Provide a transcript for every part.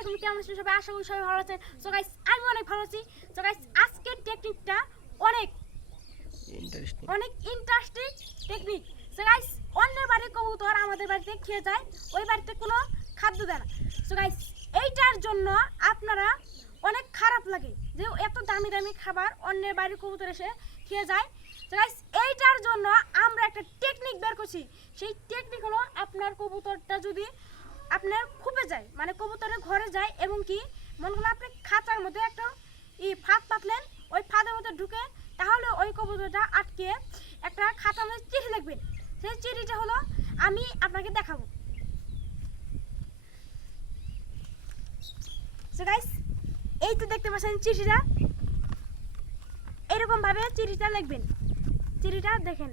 আলাইকুম, কেমন আছেন সবাই? আশা করি সবাই ভালো আছেন। সো গাইস, আমি অনেক ভালো আছি। সো গাইস, আজকের টেকনিকটা অনেক ইন্টারেস্টিং টেকনিক। সো গাইস, অন্যের বাড়ির কবুতর আমাদের বাড়িতে খেয়ে যায়, ওই বাড়িতে কোনো খাদ্য দেয় না। সো গাইস, এইটার জন্য আপনারা অনেক খারাপ লাগে যে এত দামি দামি খাবার অন্যের বাড়ির কবুতর এসে খেয়ে যায়। সো গাইস, এইটার জন্য আমরা একটা টেকনিক বের করছি। সেই টেকনিক হলো, আপনার কবুতরটা যদি আপনার খুপে যায়, মানে কবুতরের ঘরে যায়, এবং কি মনে করলে আপনি খাঁচার মধ্যে একটা ফাঁদ পাতলেন, ওই ফাঁদের মধ্যে ঢুকে, তাহলে ওই কবুতরটা আটকে একটা খাঁচার মধ্যে চিঠি লিখবেন। সেই চিঠিটা হলো আমি আপনাকে দেখাবো। সো গাইস, এই তো দেখতে পাচ্ছেন চিঠিটা, এরকম ভাবে চিঠিটা লিখবেন। চিঠিটা দেখেন,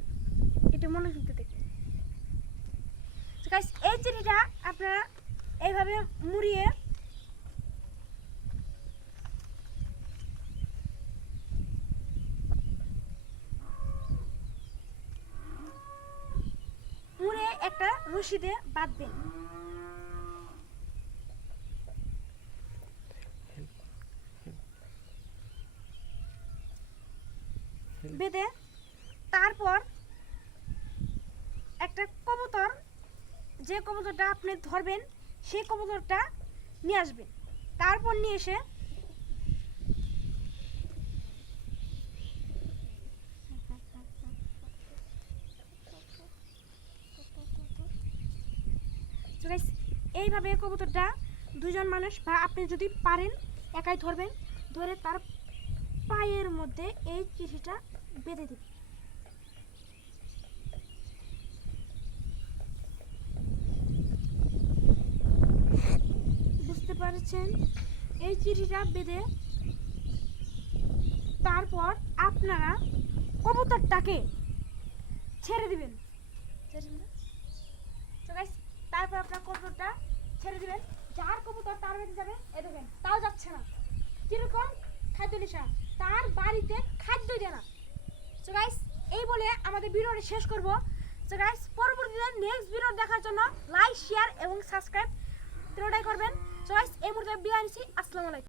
একটু মনোযোগ দিয়ে দেখবেন। সো গাইস, এই চিঠিটা আপনারা এইভাবে মুড়িয়ে একটা রশিদে বাঁধবেন। বেঁধে তারপর একটা কবুতর, যে কবুতরটা আপনি ধরবেন সেই কবুতরটা নিয়ে আসবেন। তারপর নিয়ে এসে এইভাবে কবুতরটা দুজন মানুষ বা আপনি যদি পারেন একাই ধরবেন, ধরে তার পায়ের মধ্যে এই চিঠিটা বেঁধে দিবেন। বুঝতে পারছেন? এই চিঠিটা বেঁধে তারপর আপনারা কবুতরটাকে ছেড়ে দিবেন। তারপর আপনার কবুতরটা ছেড়ে দিবেন। যার কবুতর তার বাড়িতে যাবে, এ দেখেন তাও যাচ্ছে না। কিরকম খাদ্য নেশা, তার বাড়িতে খাদ্য দেয় না। সো গাইস, এই বলে আমাদের ভিডিওটা শেষ করব। সো গাইস, পরবর্তীতে নেক্সট ভিডিও দেখার জন্য লাইক, শেয়ার এবং সাবস্ক্রাইব তিনটাই করবেন। সো গাইস, এই মুহূর্তে বিদায় নিচ্ছি। আসসালামু আলাইকুম।